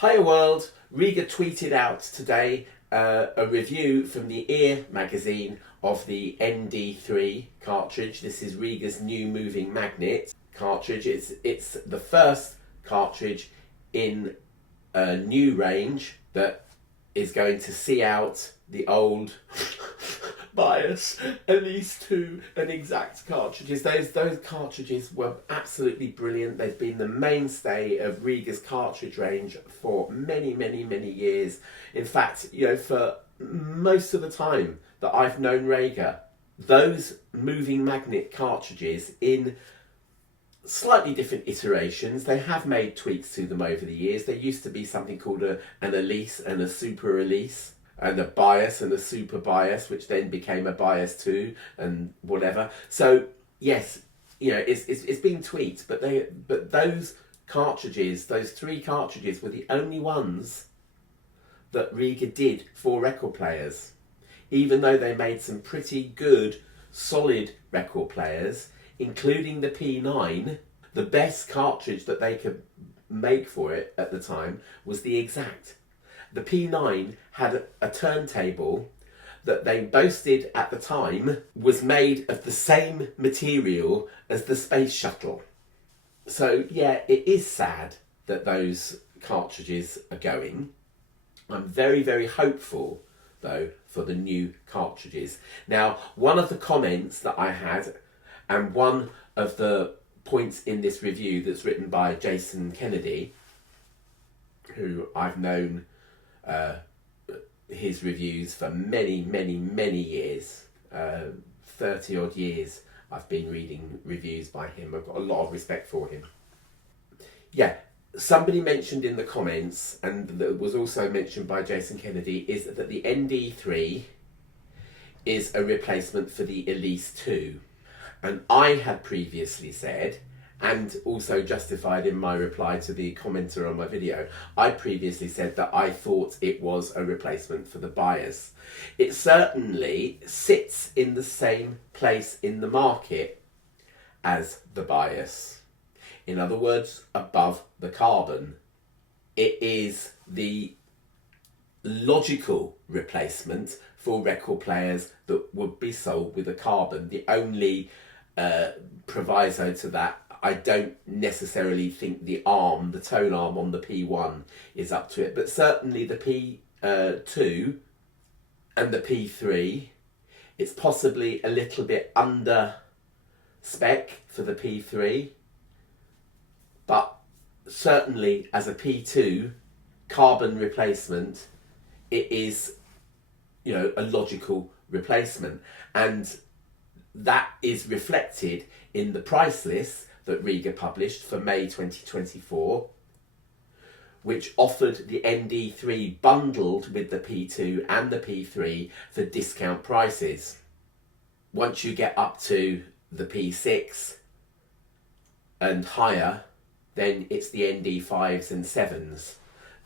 Hiya world, Rega tweeted out today a review from the Ear magazine of the ND3 cartridge. This is Rega's new moving magnet cartridge. It's the first cartridge in a new range that is going to see out the old bias, at least two and exact cartridges. Those cartridges were absolutely brilliant. They've been the mainstay of Rega's cartridge range for many years. In fact, for most of the time that I've known Rega, those moving magnet cartridges in slightly different iterations, they have made tweaks to them over the years. There used to be something called an Elise and a Super Elise, and a bias and a super bias, which then became a bias 2 and whatever. So yes, it's been tweaked, but those cartridges, those three cartridges, were the only ones that Rega did for record players. Even though they made some pretty good, solid record players, including the P9, the best cartridge that they could make for it at the time was the Exact. The P9 had a turntable that they boasted at the time was made of the same material as the space shuttle. So yeah, it is sad that those cartridges are going. I'm very hopeful though for the new cartridges. Now, one of the comments that I had, and one of the points in this review that's written by Jason Kennedy, who I've known his reviews for many years, 30 odd years I've been reading reviews by him. I've got a lot of respect for him. Yeah, somebody mentioned in the comments, and that was also mentioned by Jason Kennedy, is that the ND3 is a replacement for the Elise 2. And I had previously said, and also justified in my reply to the commenter on my video, I previously said that I thought it was a replacement for the bias. It certainly sits in the same place in the market as the bias. In other words, above the carbon. It is the logical replacement for record players that would be sold with a carbon. The only proviso to that, I don't necessarily think the tone arm on the P1 is up to it, but certainly the P2 and the P3, it's possibly a little bit under spec for the P3, but certainly as a P2 carbon replacement, it is, a logical replacement. And that is reflected in the price list that Rega published for May 2024, which offered the ND3 bundled with the P2 and the P3 for discount prices. Once you get up to the P6 and higher, then it's the ND5s and 7s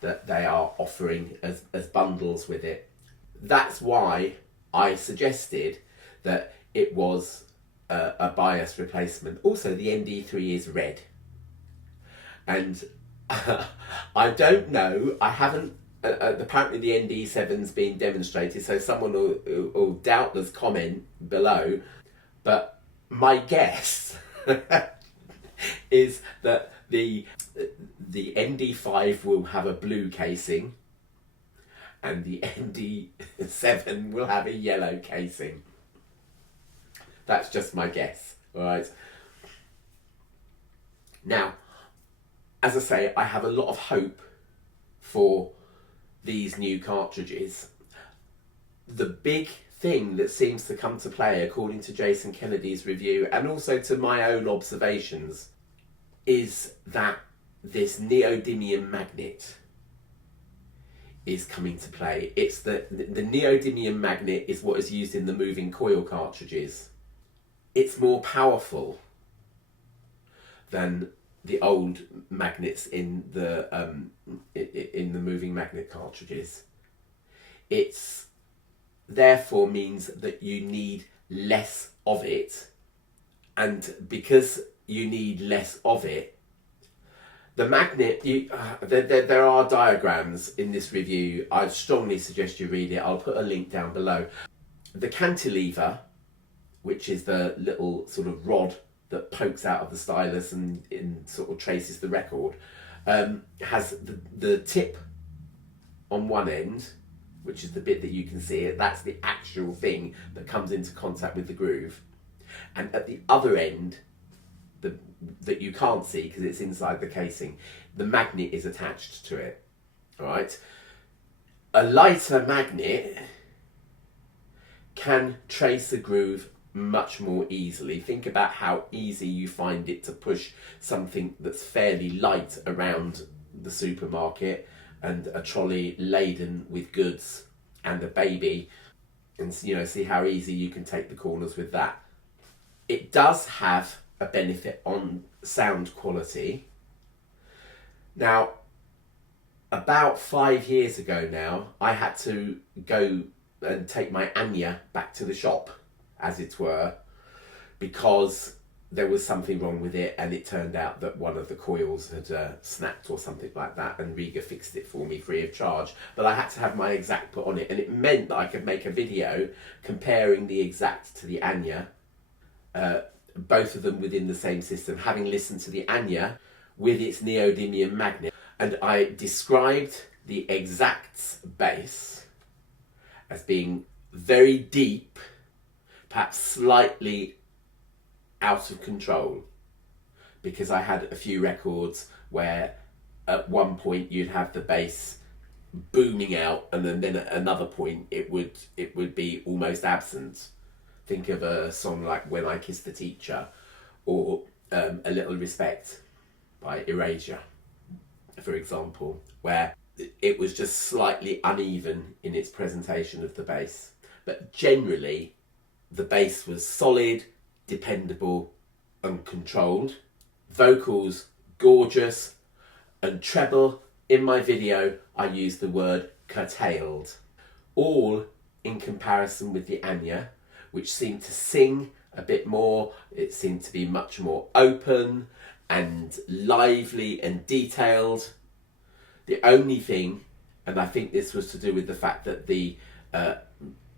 that they are offering as bundles with it. That's why I suggested that it was a bias replacement. Also, the ND3 is red. And I don't know, I haven't, apparently the ND7's been demonstrated, so someone will doubtless comment below. But my guess is that the ND5 will have a blue casing and the ND7 will have a yellow casing. That's just my guess, all right? Now, as I say, I have a lot of hope for these new cartridges. The big thing that seems to come to play, according to Jason Kennedy's review, and also to my own observations, is that this neodymium magnet is coming to play. It's the neodymium magnet is what is used in the moving coil cartridges. It's more powerful than the old magnets in the moving magnet cartridges. It's therefore means that you need less of it, and because you need less of it, The magnet, there are diagrams in this review. I'd strongly suggest you read it. I'll put a link down below. The cantilever, which is the little sort of rod that pokes out of the stylus and sort of traces the record, has the tip on one end, which is the bit that you can see. That's the actual thing that comes into contact with the groove. And at the other end, that you can't see because it's inside the casing, the magnet is attached to it. All right. A lighter magnet can trace a groove much more easily. Think about how easy you find it to push something that's fairly light around the supermarket and a trolley laden with goods and a baby, and see how easy you can take the corners with that. It does have a benefit on sound quality. Now, about 5 years ago now, I had to go and take my Anya back to the shop, as it were, because there was something wrong with it, and it turned out that one of the coils had snapped or something like that, and Rega fixed it for me free of charge. But I had to have my Exact put on it, and it meant that I could make a video comparing the Exact to the Anya, both of them within the same system, having listened to the Anya with its neodymium magnet. And I described the Exact's bass as being very deep, perhaps slightly out of control, because I had a few records where at one point you'd have the bass booming out, and then at another point it would be almost absent. Think of a song like When I Kissed the Teacher, or A Little Respect by Erasure, for example, where it was just slightly uneven in its presentation of the bass. But generally, the bass was solid, dependable, and controlled. Vocals, gorgeous, and treble. In my video, I used the word curtailed. All in comparison with the Anya, which seemed to sing a bit more. It seemed to be much more open and lively and detailed. The only thing, and I think this was to do with the fact that the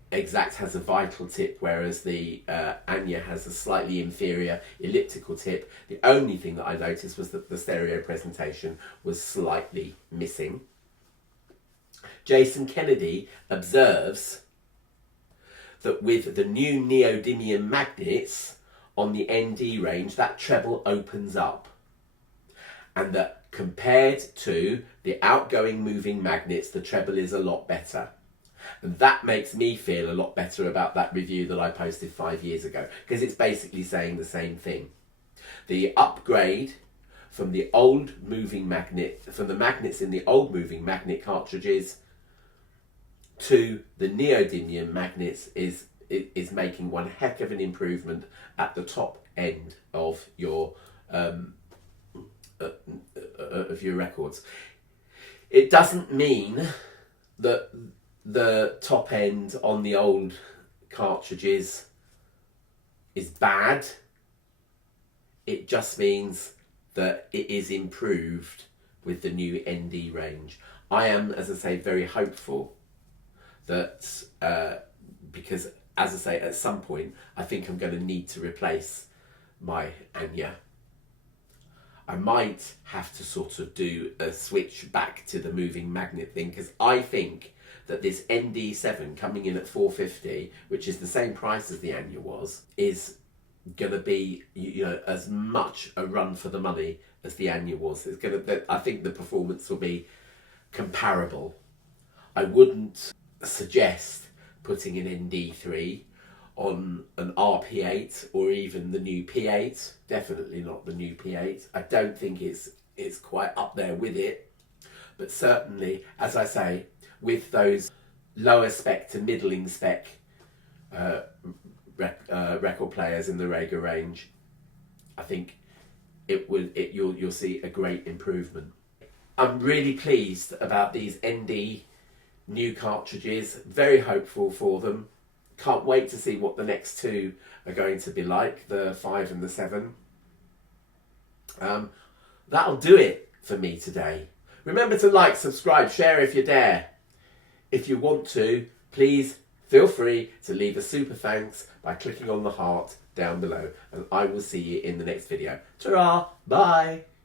Exact has a vital tip, whereas the Anya has a slightly inferior elliptical tip. The only thing that I noticed was that the stereo presentation was slightly missing. Jason Kennedy observes that with the new neodymium magnets on the ND range, that treble opens up, and that compared to the outgoing moving magnets, the treble is a lot better. And that makes me feel a lot better about that review that I posted 5 years ago, because it's basically saying the same thing. The upgrade from the old moving magnet, from the magnets in the old moving magnet cartridges to the neodymium magnets is making one heck of an improvement at the top end of your records. It doesn't mean that the top end on the old cartridges is bad. It just means that it is improved with the new ND range. I am, as I say, very hopeful that because, as I say, at some point I think I'm going to need to replace my Anya. I might have to sort of do a switch back to the moving magnet thing, because I think that this ND7 coming in at $450, which is the same price as the Anya was, is going to be as much a run for the money as the Anya was. I think the performance will be comparable. I wouldn't suggest putting an ND3 on an RP8 or even the new P8. Definitely not the new P8. I don't think it's quite up there with it. But certainly, as I say, with those lower spec to middling spec record players in the Rega range, I think you'll see a great improvement. I'm really pleased about these ND new cartridges, very hopeful for them. Can't wait to see what the next two are going to be like, the 5 and the 7. That'll do it for me today. Remember to like, subscribe, share if you dare. If you want to, please feel free to leave a super thanks by clicking on the heart down below, and I will see you in the next video. Ta-ra, bye.